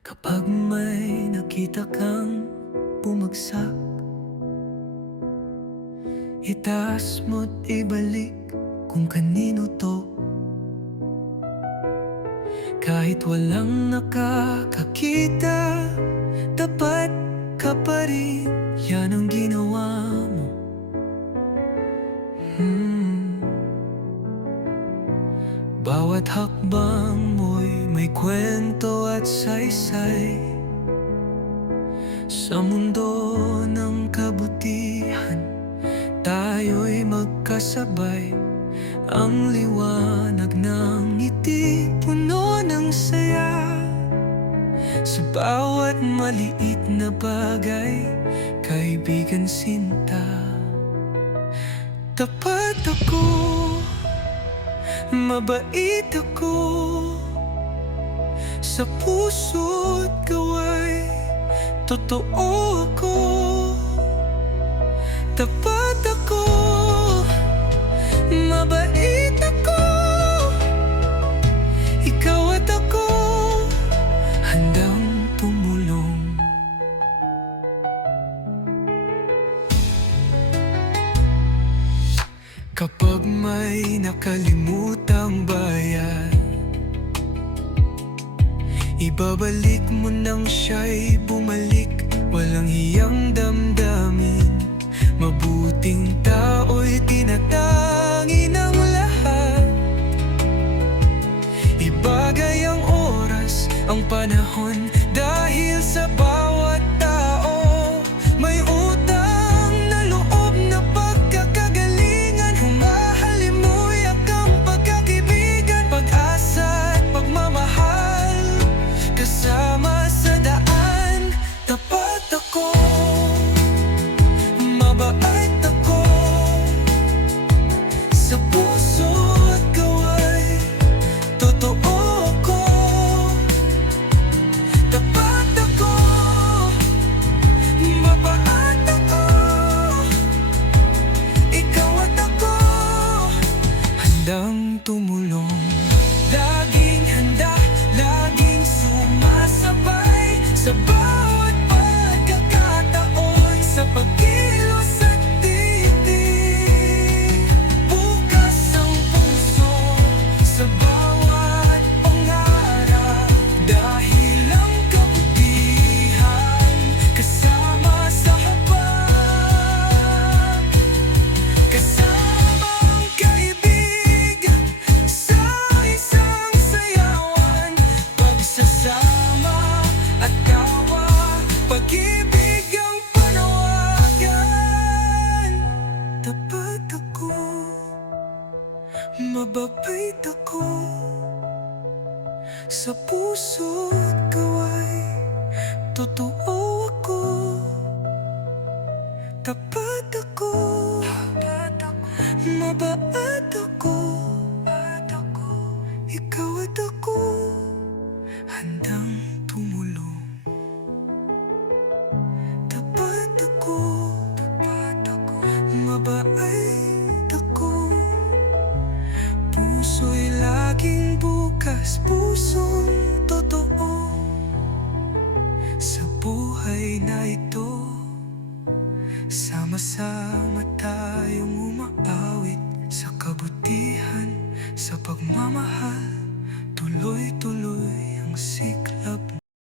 Kapag may nakita kang bumagsak Itaas mo't ibalik kung kanino to. Kahit walang nakakakita Dapat ka pa rin. Yan ang ginawa mo. Hmm. Bawat hakbang mo'y may kwento at saysay Sa mundo ng kabutihan Tayo'y magkasabay. Ang liwanag ng ngiti Puno ng saya. Sa bawat maliit na bagay Kaibigan sinta. Tapat ako Mabait ako. Sa puso't gaway Totoo ako. Tapat ako. Mabait ako. Ikaw at ako Handang tumulong Kapag may nakalimutang bayad Ibabalik mo nang siya'y bumalik. Walang hiyang damdamin Mabuting tao'y tinatangi ng lahat. Ibagay ang oras, ang panahon Dahil sa bawat tao May utang Kasama sa daan Tapat ako. Mabait ako. Sa puso at gaway Totoo ako. Tapat ako. Mabait ako. Ikaw at ako Handang tumulong sumasabay Sa Mababait ako Sa puso't gaway Totoo ako Tapat ako Mabait ako bukas Pusong totoo. Sa buhay na ito Sama-sama tayong umaawit Sa kabutihan, sa pagmamahal